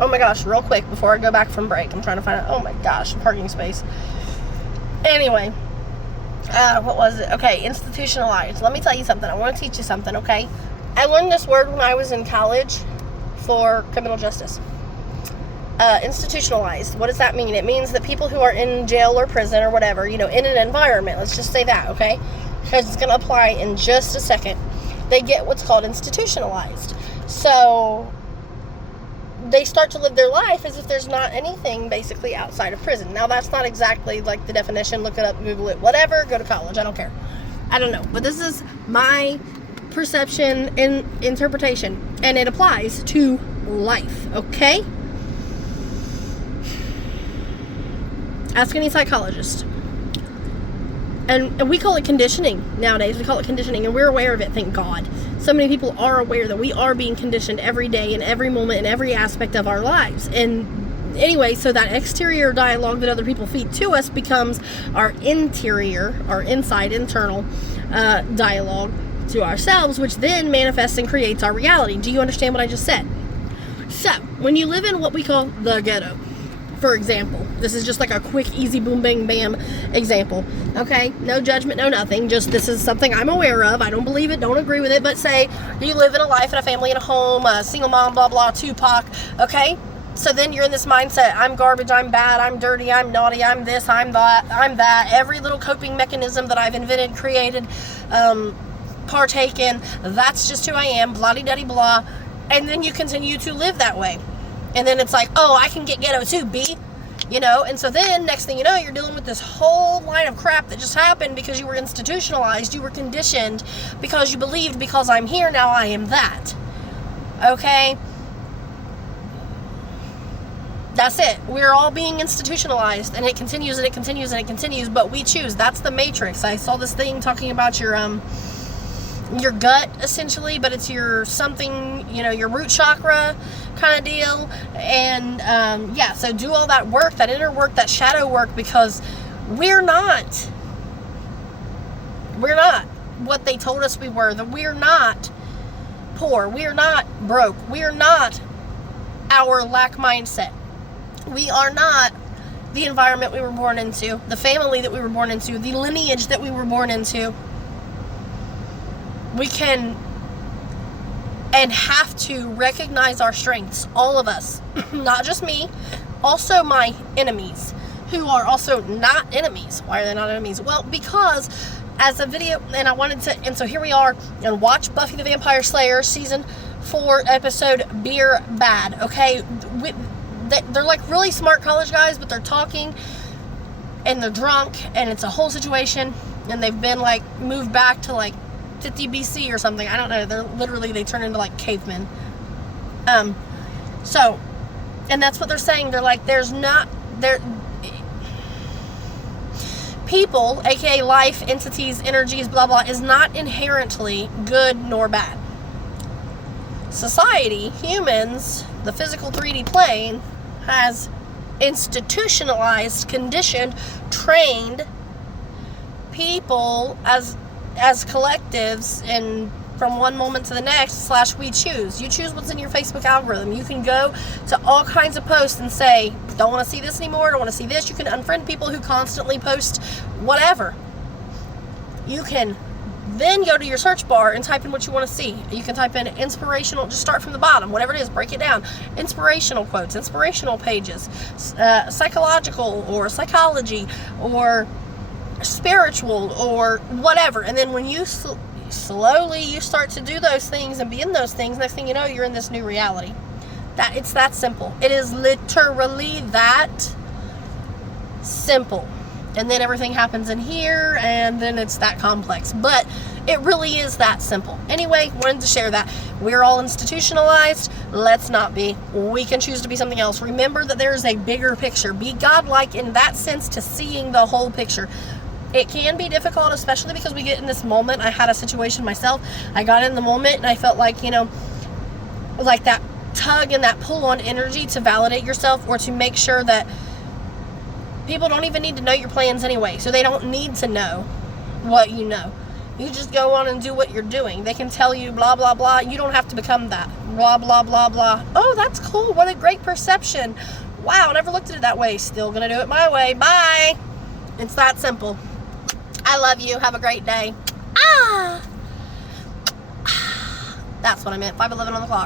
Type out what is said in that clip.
Oh my gosh, real quick before I go back from break, I'm trying to find out, oh my gosh, parking space. Anyway, what was it? Okay, institutionalized. Let me tell you something. I want to teach you something, okay? I learned this word when I was in college for criminal justice. Institutionalized. What does that mean? It means that people who are in jail or prison or whatever, in an environment, let's just say that, okay? Because it's going to apply in just a second. They get what's called institutionalized. So they start to live their life as if there's not anything basically outside of prison. Now, that's not exactly like the definition. Look it up, Google it, whatever. Go to college. I don't care. I don't know. But this is my perception and interpretation. And it applies to life, okay? Ask any psychologist. And we call it conditioning nowadays. We call it conditioning, and we're aware of it, thank God. So many people are aware that we are being conditioned every day, in every moment, in every aspect of our lives. And anyway, so that exterior dialogue that other people feed to us becomes our interior, our inside, internal dialogue to ourselves, which then manifests and creates our reality. Do you understand what I just said? So, when you live in what we call the ghetto, for example, this is just like a quick, easy, boom, bang, bam example, okay? No judgment, no nothing, just this is something I'm aware of. I don't believe it, don't agree with it, but say you live in a life, in a family, in a home, a single mom, blah, blah, Tupac, okay? So then you're in this mindset, I'm garbage, I'm bad, I'm dirty, I'm naughty, I'm this, I'm that. Every little coping mechanism that I've invented, created, partake in, that's just who I am, blah-de-da-de-blah, and then you continue to live that way. And then it's like, oh, I can get ghetto too, B. And so then next thing you know, you're dealing with this whole line of crap that just happened because you were institutionalized, you were conditioned, because you believed, because I'm here, now I am that. Okay? That's it. We're all being institutionalized, and it continues and it continues and it continues, but we choose. That's the matrix. I saw this thing talking about your gut, essentially, but it's your something, your root chakra kind of deal. And so do all that work, that inner work, that shadow work, because we're not what they told us we were. That we're not poor, we're not broke, we're not our lack mindset, we are not the environment we were born into, the family that we were born into, the lineage that we were born into. We can and have to recognize our strengths, all of us, not just me, also my enemies, who are also not enemies. Why are they not enemies? Well, because as a video, and so here we are, and watch Buffy the Vampire Slayer season 4 episode Beer Bad, okay? They're like really smart college guys, but they're talking, and they're drunk, and it's a whole situation, and they've been like moved back to like 50 BC or something. I don't know. They turn into like cavemen. So, and that's what they're saying. They're like, people, aka life, entities, energies, blah, blah, is not inherently good nor bad. Society, humans, the physical 3D plane, has institutionalized, conditioned, trained people as collectives, and from one moment to the next, we choose. You choose what's in your Facebook algorithm. You can go to all kinds of posts and say, don't want to see this anymore, don't want to see this. You can unfriend people who constantly post whatever. You can then go to your search bar and type in what you want to see. You can type in inspirational, just start from the bottom, whatever it is, break it down. Inspirational quotes, inspirational pages, psychological or psychology or spiritual or whatever. And then when you slowly you start to do those things and be in those things, next thing you know, you're in this new reality. It's that simple. It is literally that simple. And then everything happens in here, and then it's that complex, but it really is that simple. Anyway, wanted to share that. We're all institutionalized. Let's not be. We can choose to be something else. Remember that there is a bigger picture. Be godlike in that sense, to seeing the whole picture. It can be difficult, especially because we get in this moment. I had a situation myself. I got in the moment and I felt like, like that tug and that pull on energy to validate yourself, or to make sure that people don't even need to know your plans anyway. So they don't need to know what you know. You just go on and do what you're doing. They can tell you blah, blah, blah. You don't have to become that. Blah, blah, blah, blah. Oh, that's cool. What a great perception. Wow, never looked at it that way. Still gonna do it my way. Bye. It's that simple. I love you. Have a great day. That's what I meant. 5:11 on the clock.